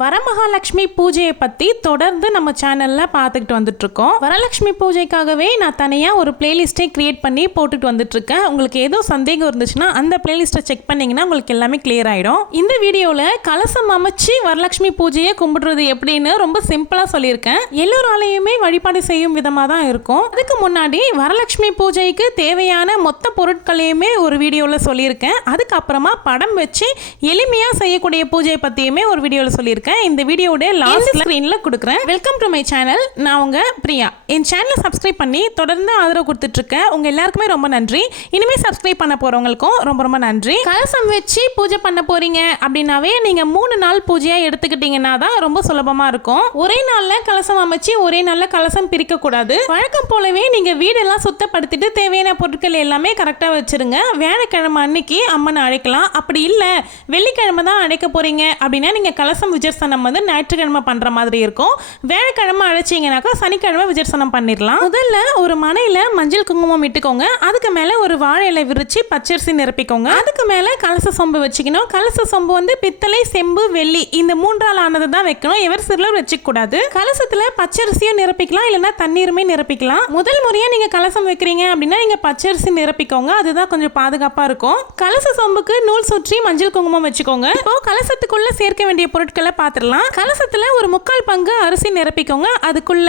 வரமகாலட்சுமி பூஜையை பற்றி தொடர்ந்து நம்ம சேனலில் பார்த்துக்கிட்டு வந்துட்ருக்கோம் வரலட்சுமி பூஜைக்காகவே நான் தனியாக ஒரு பிளேலிஸ்ட்டை க்ரியேட் பண்ணி போட்டுட்டு வந்துட்ருக்கேன் உங்களுக்கு ஏதோ சந்தேகம் இருந்துச்சுன்னா அந்த பிளேலிஸ்ட்டை செக் பண்ணிங்கன்னா உங்களுக்கு எல்லாமே கிளியர் ஆகிடும் இந்த வீடியோவில் கலசம் அமைச்சு வரலட்சுமி பூஜையை கும்பிடுறது எப்படின்னு ரொம்ப சிம்பிளாக சொல்லியிருக்கேன். எல்லோராலையுமே வழிபாடு செய்யும் விதமாக தான் இருக்கும். அதுக்கு முன்னாடி வரலட்சுமி பூஜைக்கு தேவையான மொத்த பொருட்களையுமே ஒரு வீடியோவில் சொல்லியிருக்கேன். அதுக்கப்புறமா படம் வச்சு எளிமையாக செய்யக்கூடிய பூஜையை பற்றியுமே ஒரு வீடியோவில் சொல்லியிருக்கேன். இந்த வீடியோட லாஸ்ட் ஸ்க்ரீனில் கொடுக்குறேன். வெல்கம் டு மை சேனல் நான் உங்க பிரியா. என் சேனலை சப்ஸ்கிரைப் பண்ணி தொடர்ந்து ஆதரவு கொடுத்துட்டு இருக்கேன் உங்க எல்லாருக்குமே ரொம்ப நன்றி. இனிமே சப்ஸ்கிரைப் பண்ண போறவங்களுக்கும் ரொம்ப ரொம்ப நன்றி. கலசம் வச்சு பூஜை பண்ண போறீங்க அப்படின்னாவே நீங்க மூணு நாள் பூஜையா எடுத்துக்கிட்டீங்கன்னா தான் ரொம்ப சுலபமா இருக்கும். ஒரே நாள்ல கலசம் அமைச்சு ஒரே நாள்ல கலசம் பிரிக்க கூடாது வழக்கம் போலவே நீங்க வீடெல்லாம் சுத்தப்படுத்திட்டு தேவையான பொருட்கள் எல்லாமே கரெக்டா வச்சிருங்க. வியாழக்கிழமை அன்னைக்கு அம்மனை அழைக்கலாம். அப்படி இல்ல வெள்ளிக்கிழமை தான் அழைக்க போறீங்க அப்படின்னா நீங்க கலசம் விஜயசனம் வந்து ஞாயிற்றுக்கிழமை பண்ற மாதிரி இருக்கும். வியாழக்கிழமை அழைச்சிங்கனாக்கா சனிக்கிழமை விஜயசனம் பண்ணிடலாம். முதல்ல ஒரு மனையில மஞ்சள் குங்குமம் இட்டுக்கோங்க. அதுக்கு மேல ஒரு வாழை இலை விரிச்சு பச்சரிசி நிரப்பிக்கோங்க. அதுக்கு மேல கலச சொம்பு வச்சுக்கணும். கலச சொம்பு வந்து பித்தளை செம்பு வெள்ளி இந்த மூன்றால் ஆனது தான் வைக்கணும். எவர் சிறில் வச்சுக்கூடாது கூடாது கலசத்துல பச்சரிசியும் நிரப்பிக்கலாம். இல்லைன்னா தண்ணீருமே நிரப்பிக்கலாம். முதல் முறையாக நீங்க கலசம் வைக்கிறீங்க அப்படின்னா நீங்க பச்சரிசி நிரப்பிக்கோங்க. அதுதான் கொஞ்சம் பாதுகாப்பாக இருக்கும். கலச சொம்புக்கு நூல் சுற்றி மஞ்சள் குங்குமம் வச்சுக்கோங்க. இப்போ கலசத்துக்குள்ள சேர்க்க வேண்டிய பொருட்களை பார்த்துடலாம் கலசத்தில் ஒரு முக்கால் பங்கு அரிசி நிரப்பிக்கோங்க. அதுக்குள்ள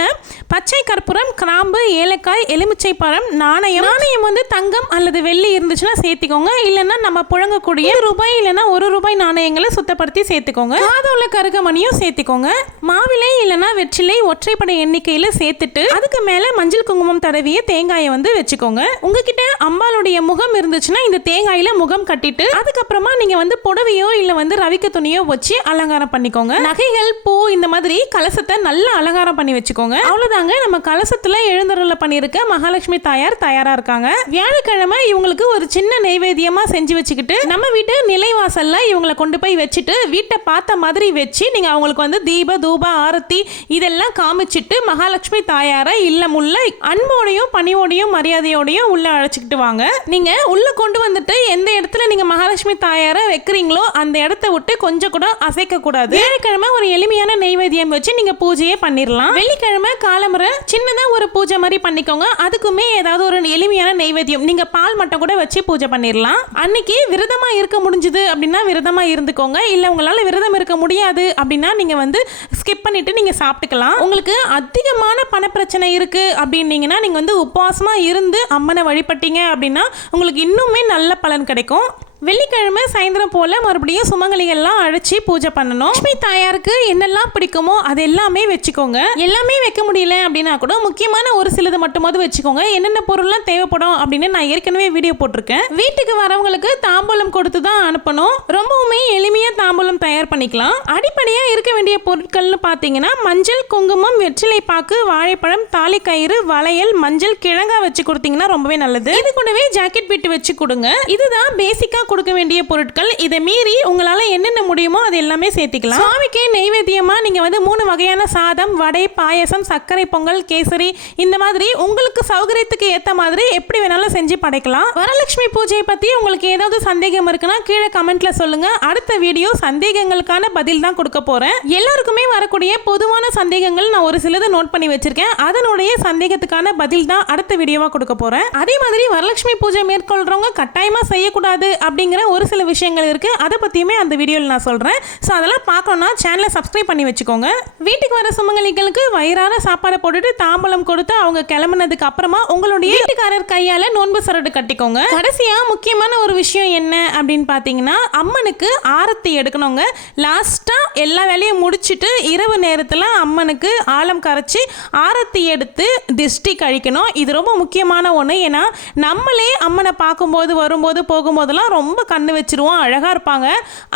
பச்சை கற்பூரம் கிராம்பு ஏலக்காய் எலுமிச்சை பழம் நாணயம். நாணயம் வந்து தங்கம் அல்லது வெள்ளி இருந்துச்சுன்னா சேர்த்திக்கோங்க. இல்லைன்னா நம்ம புழங்கக்கூடிய ரூபாய் இல்லைன்னா ஒரு ரூபாய் நாணயங்களை சுத்தப்படுத்தி சேர்த்துக்கோங்க. காதோல கருகமணியும் சேர்த்துக்கோங்க. மாவிலை இல்லைன்னா வெற்றிலை ஒற்றைப்படை எண்ணிக்கையில் சேர்த்துட்டு அதுக்கு மேலே மஞ்சள் குங்குமம் தடவிய தேங்காயை வந்து வச்சுக்கோங்க. உங்ககிட்ட அம்பாளுடைய முகம் இருந்துச்சுன்னா இந்த தேங்காயில் முகம் கட்டிட்டு அதுக்கப்புறமா நீங்கள் வந்து புடவையோ இல்லை வந்து ரவிக்க துணியோ வச்சு அலங்காரம் பண்ணிக்கோங்க. நகைகள் பூ இந்த மாதிரி கலசத்தை நல்லா அலங்காரம் பண்ணி வச்சுக்கோங்க. அவ்வளவுதாங்க. நம்ம கலசத்துல எழுந்தருள பண்ணியிருக்க மகாலட்சுமி தாயார் தயாரா இருக்காங்க. வியாழக்கிழமை இவங்களுக்கு ஒரு சின்ன நைவேத்தியமா செஞ்சு வச்சுக்கிட்டு நம்ம வீட்டு நிலைவாசல்ல இவங்களை கொண்டு போய் வச்சுட்டு வீட்டை பார்த்த மாதிரி வச்சு நீங்க அவங்களுக்கு வந்து தீப தூப ஆரத்தி இதெல்லாம் காமிச்சிட்டு மகாலட்சுமி தாயாரை இல்லமுள்ள அன்போடையும் பணிவோடையும் மரியாதையோடையும் உள்ள அழைச்சிக்கிட்டு வாங்க. நீங்க உள்ள கொண்டு வந்துட்டு எந்த இடத்துல நீங்க மகாலட்சுமி தாயாரை வைக்கிறீங்களோ அந்த இடத்த விட்டு கொஞ்சம் கூட அசைக்க கூடாது வியாழக்கிழமை ஒரு எளிமையான நெய்வேத்தியம் வச்சு நீங்க பூஜையே பண்ணிடலாம் வெள்ளிக்கிழமை காலமுறை சின்னதா ஒரு பூஜை மாதிரி பண்ணிக்கோங்க. அதுக்குமே ஏதாவது ஒரு எளிமையான நெய்வேத்தியம். நீங்க பால் மட்டும் கூட வச்சு பூஜை பண்ணிடலாம் அன்னைக்கு விரதமா இருக்க முடிஞ்சது அப்படின்னா விரதமா இருந்துக்கோங்க. இல்ல உங்களால விரதம் இருக்க முடியாது அப்படின்னா நீங்க வந்து ஸ்கிப் பண்ணிட்டு நீங்க சாப்பிட்டுக்கலாம். உங்களுக்கு அதிகமான பணப்பிரச்சனை இருக்கு அப்படின்னீங்கன்னா நீங்க வந்து உபவாசமா இருந்து அம்மனை வழிபட்டீங்க அப்படின்னா உங்களுக்கு இன்னுமே நல்ல பலன் கிடைக்கும். வெள்ளிக்கிழமை சாயந்தரம் போல மறுபடியும் சுமங்கலிகள்லாம் அழைச்சி பூஜை பண்ணணும். லட்சுமி தாயாருக்கு என்னெல்லாம் பிடிக்குமோ அது எல்லாமே வச்சுக்கோங்க. எல்லாமே வைக்க முடியல அப்படின்னா கூட முக்கியமான ஒரு சிலது மட்டுமாவது வச்சுக்கோங்க. என்னென்ன பொருள்லாம் தேவைப்படும் அப்படின்னு நான் ஏற்கனவே வீடியோ போட்டிருக்கேன். வீட்டுக்கு வரவங்களுக்கு தாம்பூலம் கொடுத்து தான் அனுப்பணும். ரொம்பவுமே எளிமையாக தாம்பூலம் தயார் பண்ணிக்கலாம். அடிப்படையாக இருக்க வேண்டிய பொருட்கள்னு பார்த்தீங்கன்னா மஞ்சள் குங்குமம் வெற்றிலை பாக்கு வாழைப்பழம் தாலி கயிறு வளையல் மஞ்சள் கிழங்கா வச்சு கொடுத்தீங்கன்னா ரொம்பவே நல்லது. இது கூடவே ஜாக்கெட் பிட்டு வச்சு கொடுங்க. இதுதான் பேசிக்கா கொடுக்க வேண்டிய பொருட்கள் இதை மீறி உங்களால் என்னென்ன முடியுமோ அது எல்லாமே சேர்த்துக்கலாம். சுவாமிக்கு நெய்வேத்தியமாக நீங்கள் வந்து மூணு வகையான சாதம் வடை பாயசம் சர்க்கரை பொங்கல் கேசரி இந்த மாதிரி உங்களுக்கு சௌகரியத்துக்கு ஏற்ற மாதிரி எப்படி வேணாலும் செஞ்சு படைக்கலாம். வரலட்சுமி பூஜையை பற்றி உங்களுக்கு ஏதாவது சந்தேகம் இருக்குன்னா கீழே கமெண்ட்ல சொல்லுங்க. அடுத்த வீடியோ சந்தேகங்களுக்கான பதில் தான் கொடுக்க போகிறேன் எல்லாருக்குமே வரக்கூடிய பொதுவான சந்தேகங்கள் நான் ஒரு சிலது நோட் பண்ணி வச்சிருக்கேன். அதனுடைய சந்தேகத்துக்கான பதில் தான் அடுத்த வீடியோவாக கொடுக்க போகிறேன் அதே மாதிரி வரலட்சுமி பூஜை மேற்கொள்றவங்க கட்டாயமாக செய்யக்கூடாது அப்படிங்கிற ஒரு சில விஷயங்கள் இருக்கு. அதை பற்றியுமே அந்த வீடியோவில் நான் சொல்கிறேன் ஸோ அதெல்லாம் பார்க்கணுன்னா சேனலை சப்ஸ்கிரைப் பண்ணி வச்சுக்கோங்க. வீட்டுக்கு வர சுமங்கலிகளுக்கு வயிறார சாப்பாடை போட்டுட்டு தாம்பலம் கொடுத்து அவங்க கிளம்புனதுக்கு அப்புறமா உங்களுடைய வீட்டுக்காரர் கையால் நோன்பு சரடு கட்டிக்கோங்க. கடைசியாக முக்கியமான ஒரு விஷயம் என்ன அப்படின்னு பார்த்தீங்கன்னா அம்மனுக்கு ஆரத்தி எடுக்கணுங்க. லாஸ்ட்டாக எல்லா வேலையும் முடிச்சுட்டு இரவு நேரத்தில் அம்மனுக்கு ஆழம் கரைச்சி ஆரத்தி எடுத்து திஷ்டி கழிக்கணும். இது ரொம்ப முக்கியமான ஒன்று ஏன்னா நம்மளே அம்மனை பார்க்கும்போது வரும்போது போகும்போதெல்லாம் ரொம்ப கண்ணு வச்சிருவோம் அழகாக இருப்பாங்க.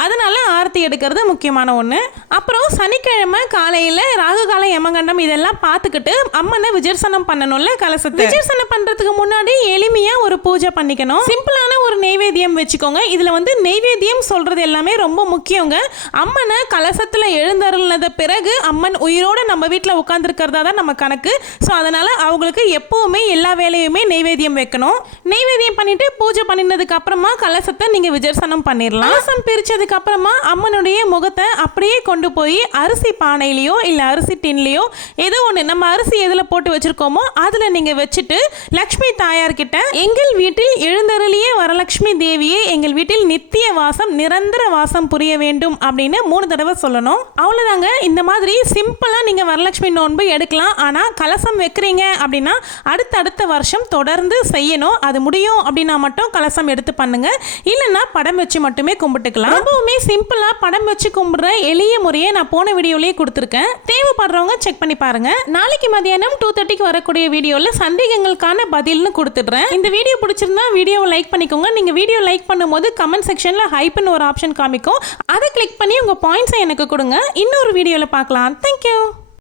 அதனால ஆரத்தி எடுக்கிறது முக்கியமான ஒன்று அப்புறம் சனிக்கிழமை காலையில் ராகுகால யமகண்டம் இதெல்லாம் பார்த்துக்கிட்டு அம்மனை விஜர்சனம் பண்ணணும்ல கலசத்தை. விஜர்சனம் பண்ணுறதுக்கு முன்னாடி எளிமையாக ஒரு பூஜை பண்ணிக்கணும். சிம்பிளான ஒரு நெய்வேத்தியம் வச்சுக்கோங்க. இதில் வந்து நெய்வேத்தியம் சொல்கிறது எல்லாமே ரொம்ப முக்கியங்க. அம்மனை கலசத்தில் எழுந்தருளினத பிறகு அம்மன் உயிரோட நம்ம வீட்டில் உட்காந்துருக்கிறதா தான் நம்ம கணக்கு. ஸோ அதனால் அவங்களுக்கு எப்போவுமே எல்லா வேலையுமே நெய்வேத்தியம் வைக்கணும். நெய்வேத்தியம் பண்ணிட்டு பூஜை பண்ணினதுக்கு அப்புறமா கலசத்தை கலசத்தை நீங்க விஜர்சனம் பண்ணிடலாம் ரசம் பிரிச்சதுக்கு அப்புறமா அம்மனுடைய முகத்தை அப்படியே கொண்டு போய் அரிசி பானையிலயோ இல்ல அரிசி டின்லயோ ஏதோ ஒண்ணு நம்ம அரிசி எதுல போட்டு வச்சிருக்கோமோ அதுல நீங்க வச்சுட்டு லக்ஷ்மி தாயார் கிட்ட எங்கள் வீட்டில் எழுந்தருளிய வரலட்சுமி தேவியே எங்கள் வீட்டில் நித்திய வாசம் நிரந்தர வாசம் புரிய வேண்டும் அப்படின்னு மூணு தடவை சொல்லணும். அவ்வளவுதாங்க. இந்த மாதிரி சிம்பிளா நீங்க வரலட்சுமி நோன்பு எடுக்கலாம். ஆனா கலசம் வைக்கிறீங்க அப்படின்னா அடுத்தடுத்த வருஷம் தொடர்ந்து செய்யணும். அது முடியும் அப்படின்னா மட்டும் கலசம் எடுத்து பண்ணுங்க. இல்லைன்னா படம் வச்சு மட்டுமே கும்பிட்டுக்கலாம். ரொம்பவுமே சிம்பிளாக படம் வச்சு கும்பிடுற எளிய முறையை நான் போன வீடியோலேயே கொடுத்துருக்கேன். தேவைப்படுறவங்க செக் பண்ணி பாருங்க. நாளைக்கு மதியானம் டூ தேர்ட்டிக்கு வரக்கூடிய வீடியோவில் சந்தேகங்களுக்கான பதில்னு கொடுத்துடுறேன். இந்த வீடியோ பிடிச்சிருந்தா வீடியோவை லைக் பண்ணிக்கோங்க. நீங்கள் வீடியோ லைக் பண்ணும்போது கமெண்ட் செக்ஷனில் ஹைப்னு ஒரு ஆப்ஷன் காமிக்கும். அதை கிளிக் பண்ணி உங்கள் பாயிண்ட்ஸை எனக்கு கொடுங்க. இன்னொரு வீடியோவில் பார்க்கலாம். தேங்க்யூ